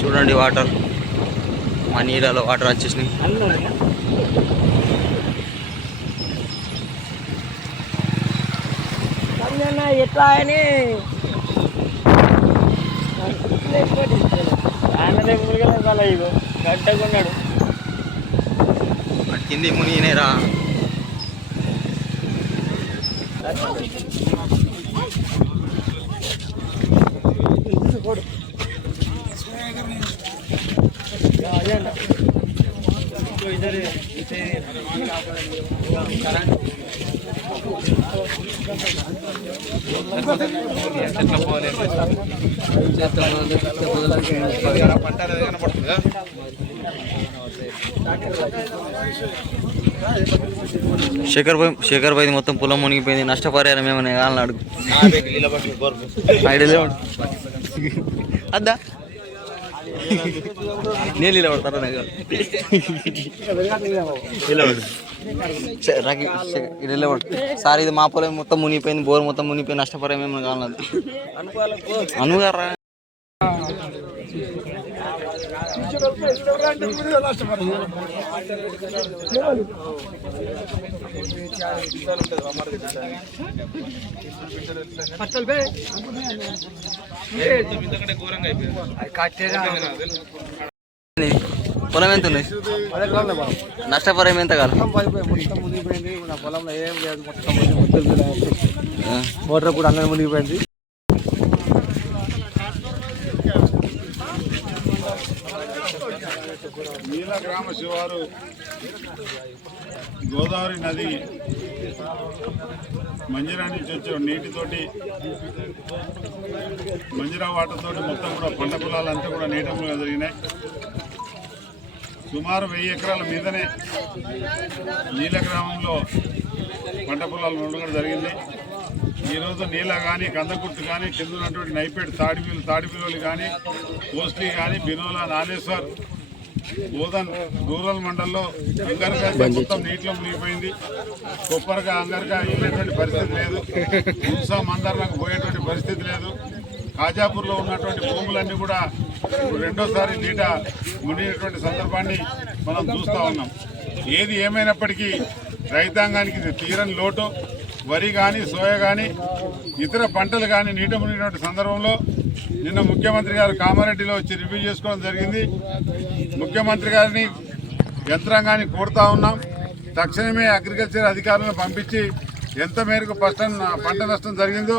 చూడండి వాటర్, మా నీళ్ళలో వాటర్ వచ్చేసినాయి. ఎట్లా అని గంటకున్నాడు కింది మునిగినేరా. శేఖర్ భాయ్ మొత్తం పొలం మునిగిపోయింది. నష్టపరిహారం ఏమన్నా కావాలని అడుగు. అద్దా నేను ఇలా పడతారా సార్? ఇది మా పొలం మొత్తం మునిగిపోయింది, బోర్ మొత్తం మునిగిపోయింది. నష్టపరిహారం ఏమన్నా కావాలన్నది అనుగారా. పొలం ఎంత ఉన్నాయి? నష్టపరిహారం ఎంత కాదు? పొలంలో ఏం లేదు, మోటార్ కూడా అందరూ మునిగిపోయింది. నీల గ్రామ శివారు గోదావరి నది మంజిరా నుంచి వచ్చే నీటితోటి, మంజిరా వాటర్ తోటి మొత్తం కూడా పంట పొలాలంతా కూడా నీటములుగా జరిగినాయి. సుమారు 1000 ఎకరాల మీదనే నీల గ్రామంలో పంట పొలాలు ఉండడం జరిగింది. ఈరోజు నీళ్ళ కానీ, కందకుర్తి కానీ, కింద ఉన్నటువంటి నైపేట్ తాడిపిల్లి కానీ, పోస్ట్లీ కానీ, బినోలా, నానేశ్వర్, బోధన్ రూరల్ మండల్లో అంగర్గా మొత్తం నీటిలో మునిగిపోయింది. కొప్పరగా అంగర్గా వెళ్ళేటువంటి పరిస్థితి లేదు. ఉత్సా మందర్లకు పోయేటువంటి పరిస్థితి లేదు. కాజాపూర్లో ఉన్నటువంటి భూములన్నీ కూడా రెండోసారి నీట మునిగినటువంటి సందర్భాన్ని మనం చూస్తూ ఉన్నాం. ఏది ఏమైనప్పటికీ రైతాంగానికి ఇది తీరని లోటు. వరి కానీ, సోయా కానీ, ఇతర పంటలు కానీ నీట మునిగినటువంటి సందర్భంలో నిన్న ముఖ్యమంత్రి గారు కామారెడ్డిలో వచ్చి రివ్యూ చేసుకోవడం జరిగింది. ముఖ్యమంత్రి గారిని, యంత్రాంగాన్ని కోరుతా ఉన్నాం, తక్షణమే అగ్రికల్చర్ అధికారులను పంపించి ఎంత మేరకు పంట నష్టం జరిగిందో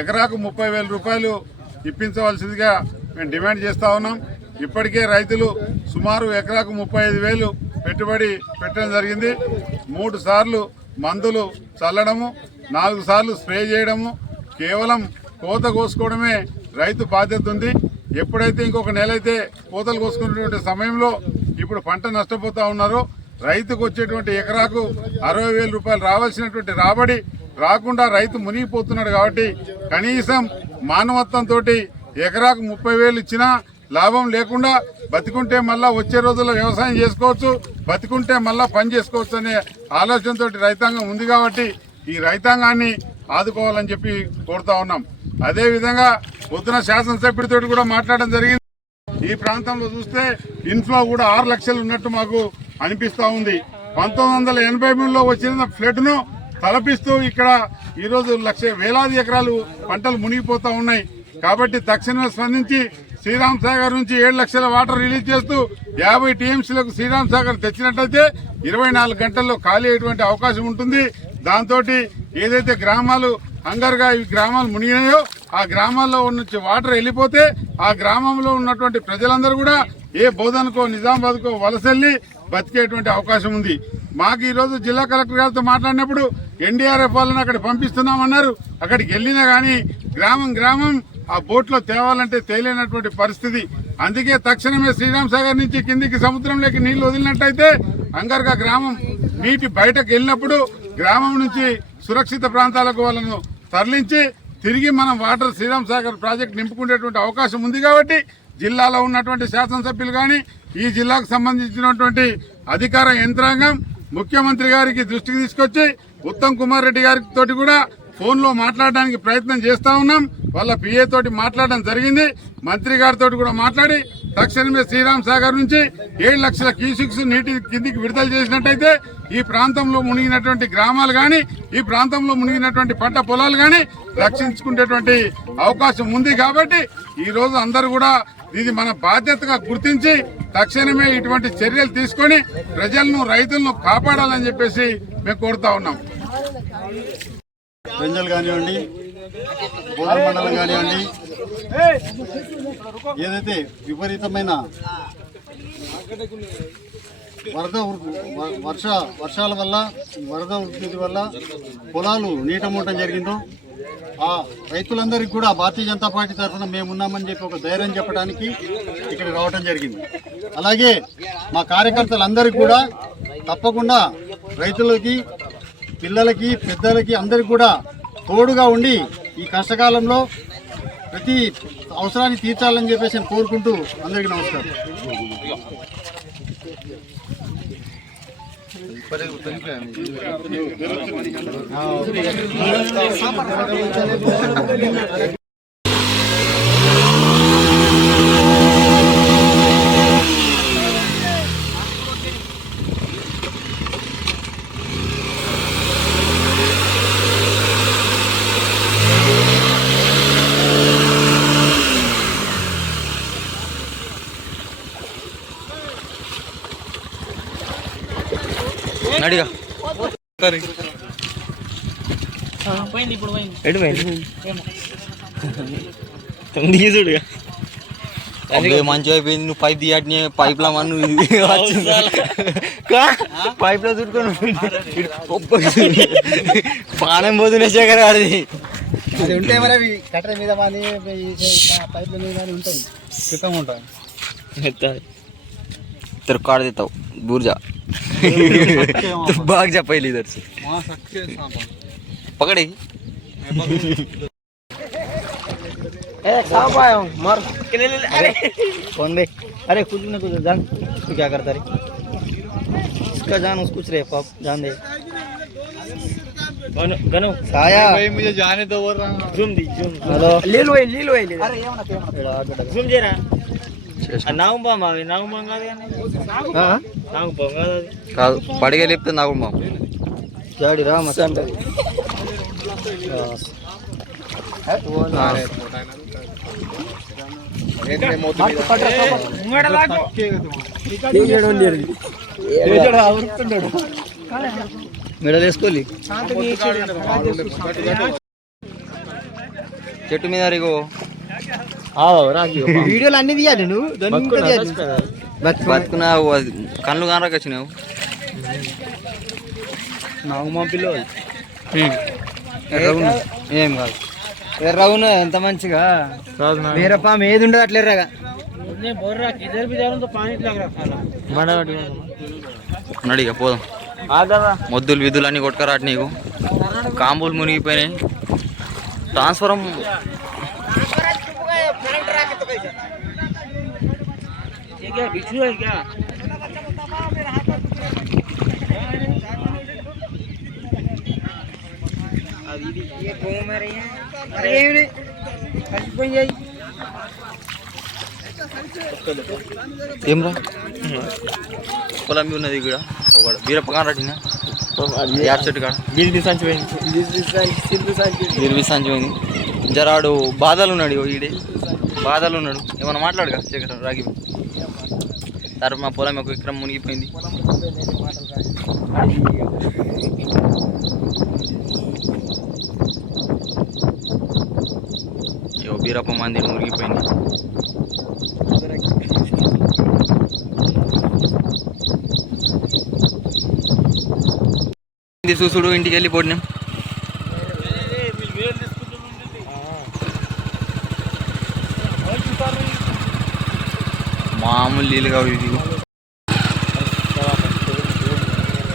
ఎకరాకు 30,000 రూపాయలు ఇప్పించవలసిందిగా మేము డిమాండ్ చేస్తూ ఉన్నాం. ఇప్పటికే రైతులు సుమారు ఎకరాకు 35,000 పెట్టుబడి పెట్టడం జరిగింది. 3 సార్లు మందులు చల్లడము, 4 సార్లు స్ప్రే చేయడము, కేవలం కోత కోసుకోవడమే రైతు బాధ్యత ఉంది. ఎప్పుడైతే ఇంకొక నెల అయితే కోతలు కోసుకునేటువంటి సమయంలో ఇప్పుడు పంట నష్టపోతూ ఉన్నారో రైతుకు వచ్చేటువంటి ఎకరాకు 60,000 రూపాయలు రావాల్సినటువంటి రాబడి రాకుండా రైతు మునిగిపోతున్నాడు. కాబట్టి కనీసం మానవత్వంతో ఎకరాకు 30,000 ఇచ్చినా లాభం లేకుండా బతికుంటే మళ్ళా వచ్చే రోజుల్లో వ్యవసాయం చేసుకోవచ్చు, బతికుంటే మళ్ళా పని చేసుకోవచ్చు అనే ఆలోచనతో రైతాంగం ఉంది. కాబట్టి ఈ రైతాంగాన్ని ఆదుకోవాలని చెప్పి కోరుతా ఉన్నాం. అదేవిధంగా పొద్దున శాసనసభ్యుడితో కూడా మాట్లాడడం జరిగింది. ఈ ప్రాంతంలో చూస్తే ఇన్ఫ్లో కూడా 6 లక్షలు ఉన్నట్టు మాకు అనిపిస్తూ ఉంది. 1983లో వచ్చిన ఫ్లడ్ను తలపిస్తూ ఇక్కడ ఈరోజు వేలాది ఎకరాలు పంటలు మునిగిపోతా ఉన్నాయి. కాబట్టి తక్షణమే స్పందించి శ్రీరామ్ సాగర్ నుంచి 7 లక్షల వాటర్ రిలీజ్ చేస్తూ 50 టీఎంసీలకు శ్రీరామ్ సాగర్ తెచ్చినట్లయితే 24 గంటల్లో ఖాళీ అయ్యేటువంటి అవకాశం ఉంటుంది. దాంతో ఏదైతే గ్రామాలు హంగర్గా ఈ గ్రామాలు మునిగినాయో ఆ గ్రామాల్లో నుంచి వాటర్ వెళ్ళిపోతే ఆ గ్రామంలో ఉన్నటువంటి ప్రజలందరూ కూడా ఏ బోధనకో నిజామాబాద్కో వలసెళ్లి బతికేటువంటి అవకాశం ఉంది. మాకు ఈరోజు జిల్లా కలెక్టర్ గారితో మాట్లాడినప్పుడు ఎన్డీఆర్ఎఫ్ వాళ్ళని అక్కడ పంపిస్తున్నామన్నారు. అక్కడికి వెళ్ళినా కానీ గ్రామం గ్రామం ఆ బోట్లో తేవాలంటే తేలేనటువంటి పరిస్థితి. అందుకే తక్షణమే శ్రీరామ్ సాగర్ నుంచి కిందికి సముద్రంలోకి నీళ్లు వదిలినట్టయితే అంగర్గా గ్రామం నీటి బయటకు వెళ్ళినప్పుడు గ్రామం నుంచి సురక్షిత ప్రాంతాలకు వాళ్ళను తరలించి తిరిగి మనం వాటర్ శ్రీరామ్ సాగర్ ప్రాజెక్ట్ నింపుకునేటువంటి అవకాశం ఉంది. కాబట్టి జిల్లాలో ఉన్నటువంటి శాసనసభ్యులు కానీ ఈ జిల్లాకు సంబంధించినటువంటి అధికార యంత్రాంగం ముఖ్యమంత్రి గారికి దృష్టికి తీసుకొచ్చి ఉత్తమ్ కుమార్ రెడ్డి గారితో కూడా ఫోన్లో మాట్లాడడానికి ప్రయత్నం చేస్తా ఉన్నాం. వాళ్ళ పిఏ తోటి మాట్లాడడం జరిగింది. మంత్రి గారితో కూడా మాట్లాడి తక్షణమే శ్రీరామ్ సాగర్ నుంచి 7 లక్షల క్యూసిక్స్ నీటి కిందికి విడుదల చేసినట్టయితే ఈ ప్రాంతంలో మునిగినటువంటి గ్రామాలు కానీ ఈ ప్రాంతంలో మునిగినటువంటి పంట పొలాలు కానీ రక్షించుకునేటువంటి అవకాశం ఉంది. కాబట్టి ఈ రోజు అందరూ కూడా ఇది మన బాధ్యతగా గుర్తించి తక్షణమే ఇటువంటి చర్యలు తీసుకొని ప్రజలను రైతులను కాపాడాలని చెప్పేసి మేము కోరుతా ఉన్నాం. పెంజల్ కానివ్వండి, బోధన మండలం కానివ్వండి, ఏదైతే విపరీతమైన వర్షాల వల్ల వరద ఉధృతి వల్ల పొలాలు నీటమూటం జరిగిందో ఆ రైతులందరికీ కూడా భారతీయ జనతా పార్టీ తరఫున మేమున్నామని చెప్పి ఒక ధైర్యం చెప్పడానికి ఇక్కడ రావడం జరిగింది. అలాగే మా కార్యకర్తలందరికీ కూడా తప్పకుండా రైతులకి, పిల్లలకి, పెద్దలకి అందరికి కూడా తోడుగా ఉండి ఈ కష్టకాలంలో ప్రతి అవసరాన్ని తీర్చాలని చెప్పేసి కోరుకుంటూ అందరికీ నమస్కారం. నడిగా మంచిగా అయిపోయింది. నువ్వు పైప్ తీయట్ని పైప్ లో మన్ను పైప్ లో చుట్టుకొని పానం పోతున్నా శేఖర్ ఆడిది. అది ఉంటే మరి అవి కట్టెల మీద కానీ పైపుల మీద కానీ ఉంటాయి, సిద్ధం ఉంటాయి. తిరుక్కాడ తీస్తావు బూర్జా బాగా చెప్పాలి ఇద్దరు पकड़े कौन बे? अरे कुछ ना कुछ जान, तू क्या करता रे? इसका जान उस कुछ रे पाप जान दे। गनो साया भाई मुझे जाने दो बोल रहा हूं। जूम दी जूम हेलो ले लो अरे ये ना जूम जे रा नाउ मावे नाउ मंगा दे हां नाउ पंगा కాదు పడిగే లేపితే నాకు మా जाड़ी रा मसन మెడల్ వేసుకోవాలి చెట్టు మీద రిగో వీడియోలు అన్ని తీయాలి నువ్వు బతుకున్నా కళ్ళు కానరాక వచ్చినావు నాకు మా పిల్లలు ఏం కాదు ఎర్రవును ఎంత మంచిగా వేరే పాము ఏది ఉండదు అట్లా ఎర్రగా నడిగా పోదాం మొద్దులు విధులు అన్ని కొట్టుకరాట నీకు కాంబులు మునిగిపోయినాయి ట్రాన్స్ఫరం ఏమ్రా పొలం ఉన్నది ఇక్కడ ఒకడు బీరప్పగా రాటినా యాప్ చెట్టు కాడ బిర్బి సంచిపోయింది జరాడు బాధలు ఉన్నాడు ఈడే బాధలు ఉన్నాడు ఏమన్నా మాట్లాడుగా శేఖర్ రాగి తర్వాత మా పొలం ఒక విక్రమ్ మునిగిపోయింది బీరప్ప మంది మునిగిపోయింది ఇది చూసుడు ఇంటికి వెళ్ళి పోటీనాం. మామూలు నీళ్ళు కావు ఇది.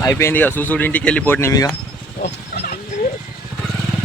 అయిపోయింది ఇక చూసుడు ఇంటికి వెళ్ళి పోటీనాం ఇక.